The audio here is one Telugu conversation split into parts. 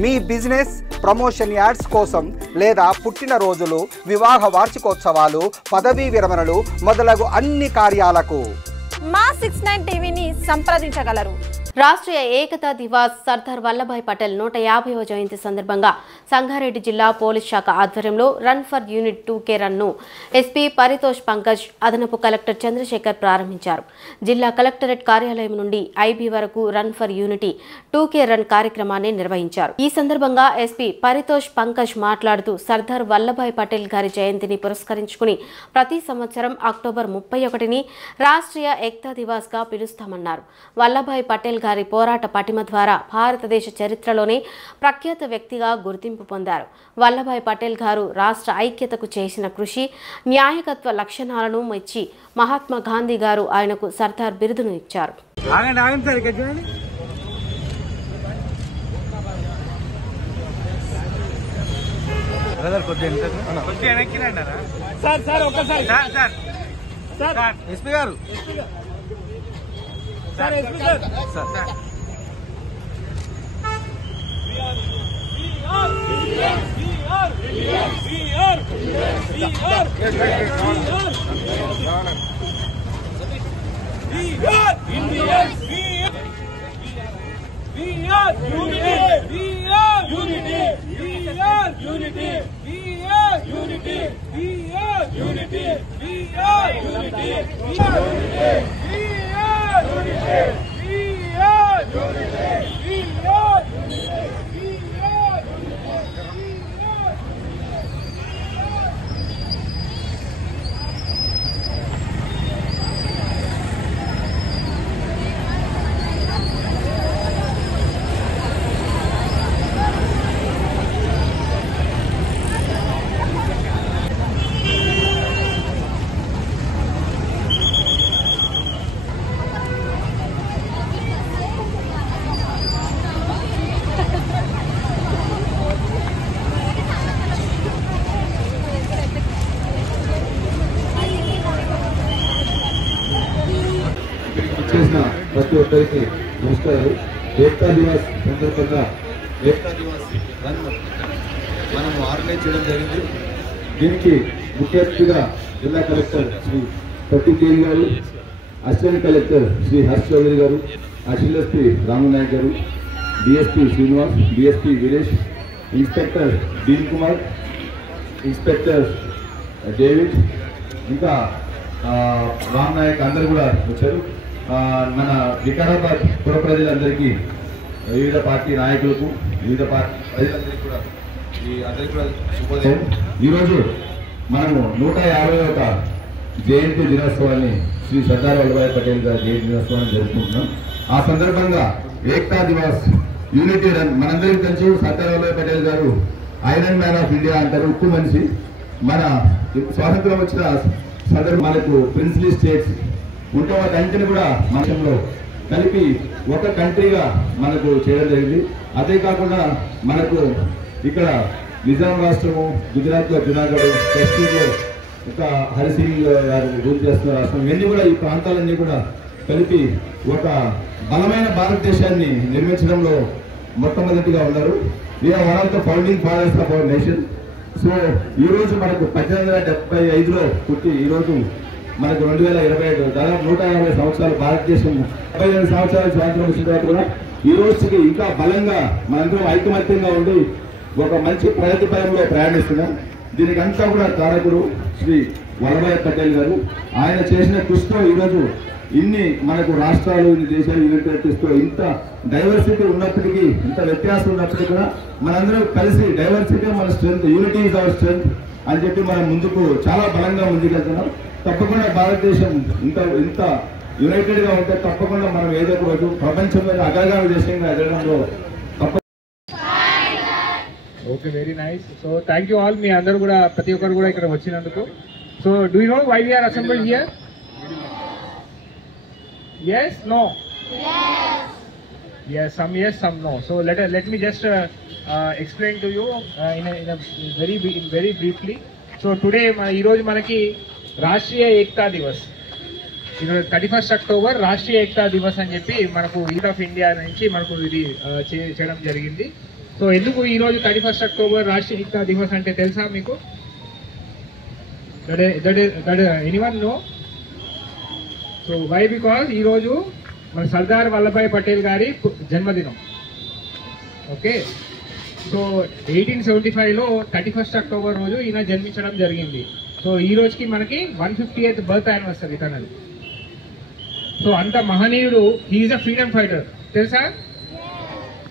మీ బిజినెస్ ప్రమోషన్ యాడ్స్ కోసం లేదా పుట్టినరోజులు, వివాహ వార్షికోత్సవాలు, పదవీ విరమణలు మొదలగు అన్ని కార్యాలకు మా 69 టీవీని సంప్రదించగలరు. రాష్ట్రీయ ఏకతా దివాస్ సర్దార్ వల్లభాయ్ పటేల్ 150వ జయంతి సందర్భంగా సంగారెడ్డి జిల్లా పోలీస్ శాఖ ఆధ్వర్యంలో run for unit 2K run SP Paritosh Pankaj, అదనపు కలెక్టర్ చంద్రశేఖర్ ప్రారంభించారు. జిల్లా కలెక్టరేట్ కార్యాలయం నుండి ఐబీ వరకు run for unity 2K run కార్యక్రమాన్ని నిర్వహించారు. ఈ సందర్భంగా ఎస్పీ పరితోష్ పంకజ్ మాట్లాడుతూ సర్దార్ వల్లభాయ్ పటేల్ గారి జయంతిని పురస్కరించుకుని ప్రతి సంవత్సరం అక్టోబర్ 31ని రాష్ట్రీయ ఏకతా దివాస్ గా పిలుస్తామన్నారు. వల్లభాయ్ పటేల్ గారి పోరాట పటిమ ద్వారా భారతదేశ చరిత్రలోనే ప్రఖ్యాత వ్యక్తిగా గుర్తింపు పొందారు. వల్లభాయ్ పటేల్ గారు రాష్ట్ర ఐక్యతకు చేసిన కృషి, న్యాయకత్వ లక్షణాలను మెచ్చి మహాత్మా గాంధీ గారు ఆయనకు సర్దార్ బిరుదును ఇచ్చారు. ప్రతి ఒక్కరికి నమస్కారాలు. ఏకతా దివాస్ సందర్భంగా ఏకతా దివాస్ రన్ మనం ఆర్గనైజ్ చేయడం జరిగింది. దీనికి ముఖ్య అతిథిగా జిల్లా కలెక్టర్ శ్రీ పట్టి కేల్ గారు, అసిస్టెంట్ కలెక్టర్ శ్రీ హర్ష్ చౌదరి గారు, అసిల్ ఎస్పీ రామనాయక్ గారు, DSP Srinivas, DSP Veeresh, inspector Deen Kumar, inspector David, ఇంకా రామనాయక్ అందరు కూడా వచ్చారు. మన వికారాబాద్ పుర ప్రజలందరికీ, వివిధ పార్టీ నాయకులకు, వివిధ పార్టీ ప్రజలందరికీ కూడా అందరికీ కూడా శుభోదయం. ఈరోజు మనము 150వ జయంతి దినోత్సవాన్ని, శ్రీ సర్దార్ వల్లభాయ్ పటేల్ గారి జయంతి దినోత్సవాన్ని జరుపుకుంటున్నాం. ఆ సందర్భంగా ఏకతా దివాస్ యూనిటీ రన్ మనందరికీ తెలుసు. సర్దార్ వల్లభాయ్ పటేల్ గారు ఐరన్ మ్యాన్ ఆఫ్ ఇండియా అంటారు, ఉక్కు మనిషి. మన స్వాతంత్రం వచ్చిన సందర్భం మనకు ప్రిన్స్లీ స్టేట్స్ ఉంటే వాటన్నింటిని కూడా మనలో కలిపి ఒక కంట్రీగా మనకు చేయడం జరిగింది. అదే కాకుండా మనకు ఇక్కడ నిజాం రాష్ట్రము, గుజరాత్లో జునాగఢ్, కశ్మీర్లో ఒక హరిసింగ్ గారు రూల్ చేస్తున్న రాష్ట్రం, ఇవన్నీ కూడా ఈ ప్రాంతాలన్నీ కూడా కలిపి ఒక బలమైన భారతదేశాన్ని నిర్మించడంలో మొట్టమొదటిగా ఉన్నారు. We are one of the founding fathers of our nation. So ఈరోజు మనకు 1875లో పుట్టి ఈరోజు మనకు 2027 దాదాపు 150 సంవత్సరాలు భారతదేశం 75 సంవత్సరాల స్వాతంత్రం వచ్చిన తర్వాత కూడా ఈ రోజుకి ఇంకా బలంగా మనందరం ఐకమత్యంగా ఉండి ఒక మంచి ప్రగతి పరంలో ప్రయాణిస్తున్నాం. దీనికి అంతా కూడా కారకుడు శ్రీ వల్లభాయ్ పటేల్ గారు. ఆయన చేసిన కృషితో ఈరోజు ఇన్ని మనకు రాష్ట్రాలు, ఇన్ని దేశాలు యూనిటీతో ఇంత డైవర్సిటీ ఉన్నప్పటికీ, ఇంత వ్యత్యాసం ఉన్నప్పటికీ కూడా మనందరం కలిసి డైవర్సిటీ మన strength, unity is our strength అని చెప్పి మనం ముందుకు చాలా బలంగా ముందుకెళ్తున్నాం. తప్పకుండా భారతదేశం ఇంత యునైటెడ్ గా ఉంటే తప్పకుండా మనం ఏదో ఒక రోజు ప్రపంచంలో అగ్రగామి దేశంగా ఎదగడంలో okay, very nice. So thank you all. మీ అందరూ కూడా ప్రతి ఒక్కరు కూడా ఇక్కడ వచ్చినందుకు. So do you know why we are assembled here? Yes, no? Yes. Yes, some no. So let me just explain to you in very briefly. So today ee roju manaki Rashtriya Ekta Divas, 31st October Rashtriya Ekta Divas అని చెప్పి మనకు యూనిట్ ఆఫ్ ఇండియా నుంచి మనకు ఇది చేయడం జరిగింది. సో ఎందుకు ఈరోజు 31 అక్టోబర్ రాష్ట్రీయ ఏకతా దివస్ అంటే తెలుసా మీకు? Anyone know? So why? Because ఈరోజు మన సర్దార్ వల్లభాయ్ పటేల్ గారి జన్మదినం. ఓకే, సో 1875లో 31 అక్టోబర్ రోజు ఈయన జన్మించడం జరిగింది. సో ఈ రోజుకి మనకి 150th బర్త్ యానివర్సరీ తనది. సో అంత మహనీయుడు, హీఈస్ అ ఫ్రీడమ్ ఫైటర్, తెలుసా?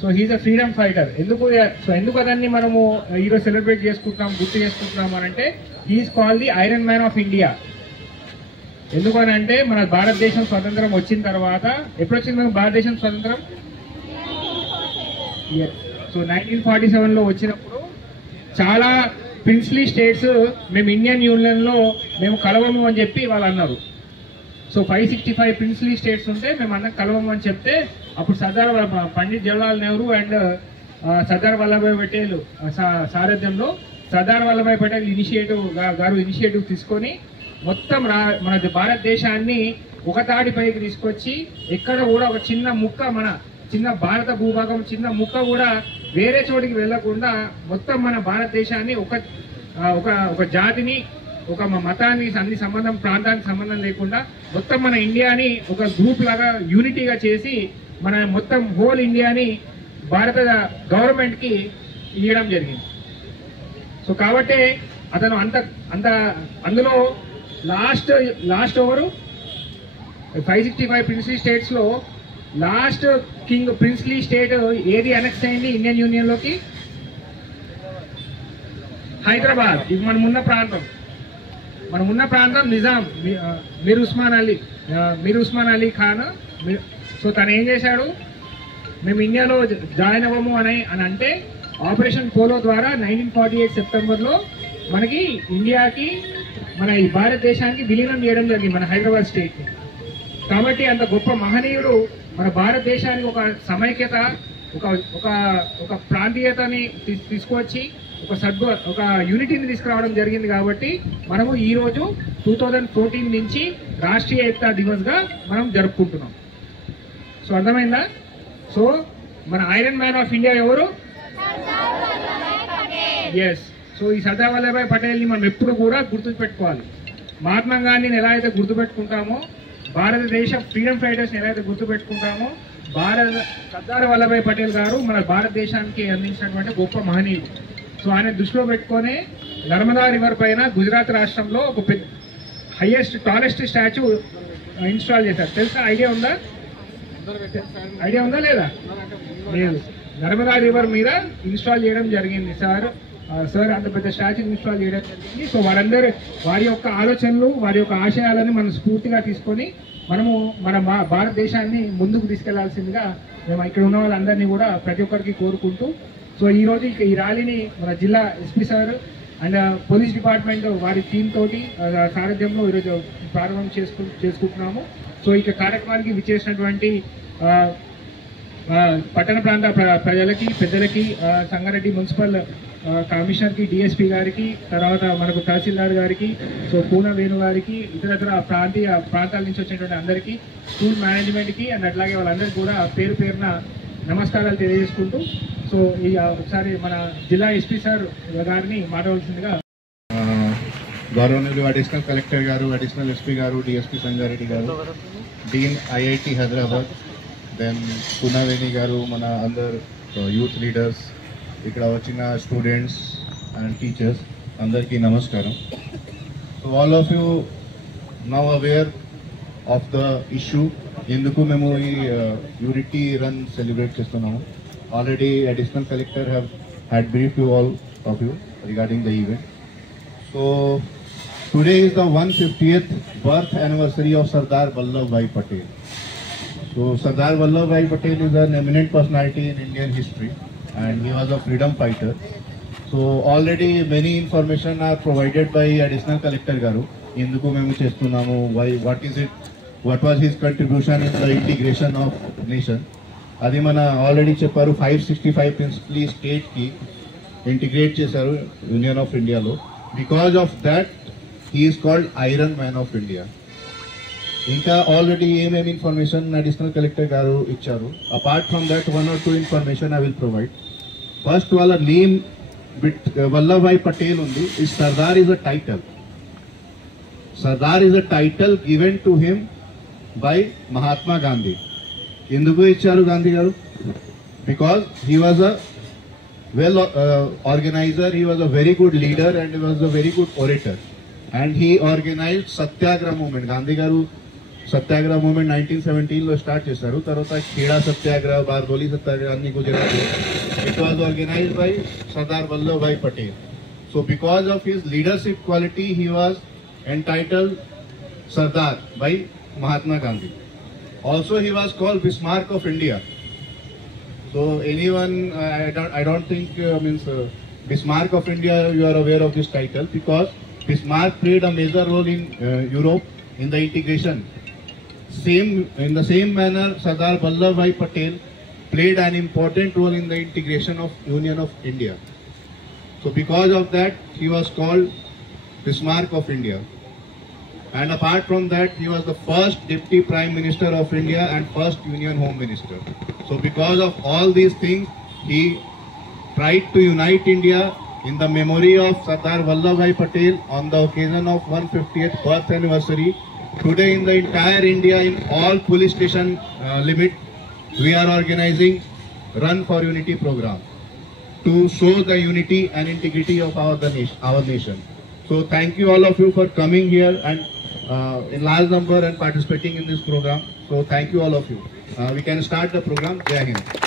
So he's a freedom fighter. ఎందుకు అదాన్ని మనము ఈరోజు సెలబ్రేట్ చేసుకుంటున్నాం, గుర్తు చేసుకుంటున్నాం అని అంటే, he's called the iron man of India. ఎందుకు అని అంటే మన భారతదేశం స్వతంత్రం వచ్చిన తర్వాత, ఎప్పుడు వచ్చింది మనకు భారతదేశం స్వతంత్రం? సో 1947లో వచ్చినప్పుడు చాలా ప్రిన్స్లీ స్టేట్స్ మేము ఇండియన్ యూనియన్లో మేము కలవము అని చెప్పి వాళ్ళు అన్నారు. సో 565 ప్రిన్స్లీ స్టేట్స్ ఉంటే మేము అన్న కలవము అని చెప్తే, అప్పుడు పండిట్ జవహర్లాల్ నెహ్రూ అండ్ సర్దార్ వల్లభాయ్ పటేల్ సారథ్యంలో సర్దార్ వల్లభాయ్ పటేల్ ఇనిషియేటివ్ తీసుకొని మొత్తం మన భారతదేశాన్ని ఒక తాటిపైకి తీసుకొచ్చి, ఎక్కడ కూడా ఒక చిన్న భారత భూభాగం చిన్న ముక్క కూడా వేరే చోటికి వెళ్లకుండా మొత్తం మన భారతదేశాన్ని ఒక జాతిని, ఒక మతాన్ని, ప్రాంతానికి సంబంధం లేకుండా మొత్తం మన ఇండియాని ఒక గ్రూప్ లాగా యూనిటీగా చేసి మన మొత్తం హోల్ ఇండియాని భారత గవర్నమెంట్కి ఇవ్వడం జరిగింది. సో కాబట్టి అతను అందులో లాస్ట్ ఓవరు 565 ప్రిన్స్లీ స్టేట్స్లో లాస్ట్ ప్రిన్స్లీ స్టేట్ ఏది అనెక్స్ అయింది ఇండియన్ యూనియన్లోకి? హైదరాబాద్. ఇది మనమున్న ప్రాంతం నిజాం, మీర్ ఉస్మాన్ అలీ ఖాన్. సో తను ఏం చేశాడు, మేము ఇండియాలో జాయిన్ అవ్వము అని అంటే ఆపరేషన్ పోలో ద్వారా 1948 సెప్టెంబర్లో మనకి ఇండియాకి, మన ఈ భారతదేశానికి విలీనం చేయడం జరిగింది, మన హైదరాబాద్ స్టేట్ని. కాబట్టి అంత గొప్ప మహనీయుడు మన భారతదేశానికి ఒక సమైక్యత, ఒక ప్రాంతీయతని తీసుకొచ్చి ఒక యూనిటీని తీసుకురావడం జరిగింది. కాబట్టి మనము ఈరోజు 2014 నుంచి రాష్ట్రీయ ఏకతా దివస్గా మనం జరుపుకుంటున్నాం. సో అర్థమైందా? సో మన ఐరన్ మ్యాన్ ఆఫ్ ఇండియా ఎవరు? ఎస్. సో ఈ సర్దార్ వల్లభాయ్ పటేల్ని మనం ఎప్పుడు కూడా గుర్తుపెట్టుకోవాలి. మహాత్మా గాంధీని ఎలా అయితే గుర్తుపెట్టుకుంటామో, భారతదేశ ఫ్రీడమ్ ఫైటర్స్ని ఎలా అయితే గుర్తుపెట్టుకుంటామో, సర్దార్ వల్లభాయ్ పటేల్ గారు మన భారతదేశానికి అందించినటువంటి గొప్ప మహనీయుడు. సో ఆయన దృష్టిలో పెట్టుకొని నర్మదా రివర్ పైన గుజరాత్ రాష్ట్రంలో ఒక టాలెస్ట్ స్టాచ్యూ ఇన్స్టాల్ చేశారు. తెలుసా? ఐడియా ఉందా లేదా? లేదు. నర్మదా రివర్ మీద ఇన్స్టాల్ చేయడం జరిగింది సార్ అంత పెద్ద స్టాచ్యూ ఇన్స్టాల్ చేయడం జరిగింది. సో వారి యొక్క ఆలోచనలు, వారి యొక్క ఆశయాలను మనం స్ఫూర్తిగా తీసుకొని మనము మన భారతదేశాన్ని ముందుకు తీసుకెళ్లాల్సిందిగా మేము ఇక్కడ ఉన్న వాళ్ళందరినీ కూడా ప్రతి ఒక్కరికి కోరుకుంటూ, సో ఈరోజు ఈ ర్యాలీని మన జిల్లా SP sir and police department వారి టీమ్ తోటి సారథ్యంలో ఈరోజు ప్రారంభం చేసుకుంటున్నాము. సో ఇక కార్యక్రమానికి విచ్చేసినటువంటి పట్టణ ప్రాంత ప్రజలకి, పెద్దలకి, సంగారెడ్డి మున్సిపల్ కమిషనర్కి, డిఎస్పీ గారికి, తర్వాత మనకు తహసీల్దార్ గారికి, సో పూన వేణు గారికి, ఇతరత్ర ప్రాంతాల నుంచి వచ్చినటువంటి అందరికీ, స్కూల్ మేనేజ్మెంట్కి అండ్ అట్లాగే వాళ్ళందరికీ కూడా పేరున నమస్కారాలు తెలియజేసుకుంటూ, సో ఈ ఒకసారి మన జిల్లా ఎస్పీ సార్ గారిని మాట్లాడాల్సిందిగా. గౌరవనీయులు అడిషనల్ కలెక్టర్ గారు, అడిషనల్ ఎస్పీ గారు, డిఎస్పీ సంగారెడ్డి గారు, డీన్ ఐఐటి హైదరాబాద్, దెన్ పూనావేణి గారు, మన అందరు యూత్ లీడర్స్, ఇక్కడ వచ్చిన స్టూడెంట్స్ అండ్ టీచర్స్ అందరికీ నమస్కారం. So all of you now aware of the issue, ఎందుకు మేము ఈ యూనిటీ రన్ సెలబ్రేట్ చేస్తున్నాము. Already additional collector had brief you all of you regarding the event. So today is the 150th birth anniversary of Sardar Vallabhbhai Patel. So Sardar Vallabhbhai Patel is an eminent personality in Indian history and he was a freedom fighter. So already many information are provided by Additional Collector Garu. Induku memu chestunnamo, why, what was his contribution in the integration of nation. Adi mana already chepparu 565 princely state ki integrate chesaru Union of India lo. Because of that, he is called Iron Man of India. Inka already information Additional Collector Garu icharu. Apart from that, one or two information I will provide. First వాళ్ళ నేమ్ వల్లభాయ్ పటేల్ ఉంది. Is Sardar is a title. Sardar is a title given to him by Mahatma Gandhi. ఎందుకు ఇచ్చారు గాంధీ గారు? Because he was a well organizer, he was a very good leader and he was a very good orator, and he organized satyagraha movement. Gandhi garu satyagraha movement 1917 lo start chesaru. Tarvata kheda satyagraha, bardoli satyagraha anni Gujarat lo it was organized by Sardar Vallabhbhai Patel. So because of his leadership quality he was entitled Sardar by Mahatma Gandhi. Also he was called Bismarck of India. So anyone, I don't think Bismarck of India, you are aware of this title, because Bismarck played a major role in Europe in the integration. In the same manner, Sardar Vallabhbhai Patel played an important role in the integration of Union of India. So because of that, he was called Bismarck of India. And apart from that, he was the first Deputy Prime Minister of India and first Union Home Minister. So because of all these things, he tried to unite India in the memory of Sardar Vallabhbhai Patel on the occasion of 150th birth anniversary. Today in the entire India, in all police station limit, we are organizing Run for Unity program to show the unity and integrity of our nation. So thank you all of you for coming here and in large number and participating in this program. So thank you all of you. We can start the program. Jai Hind.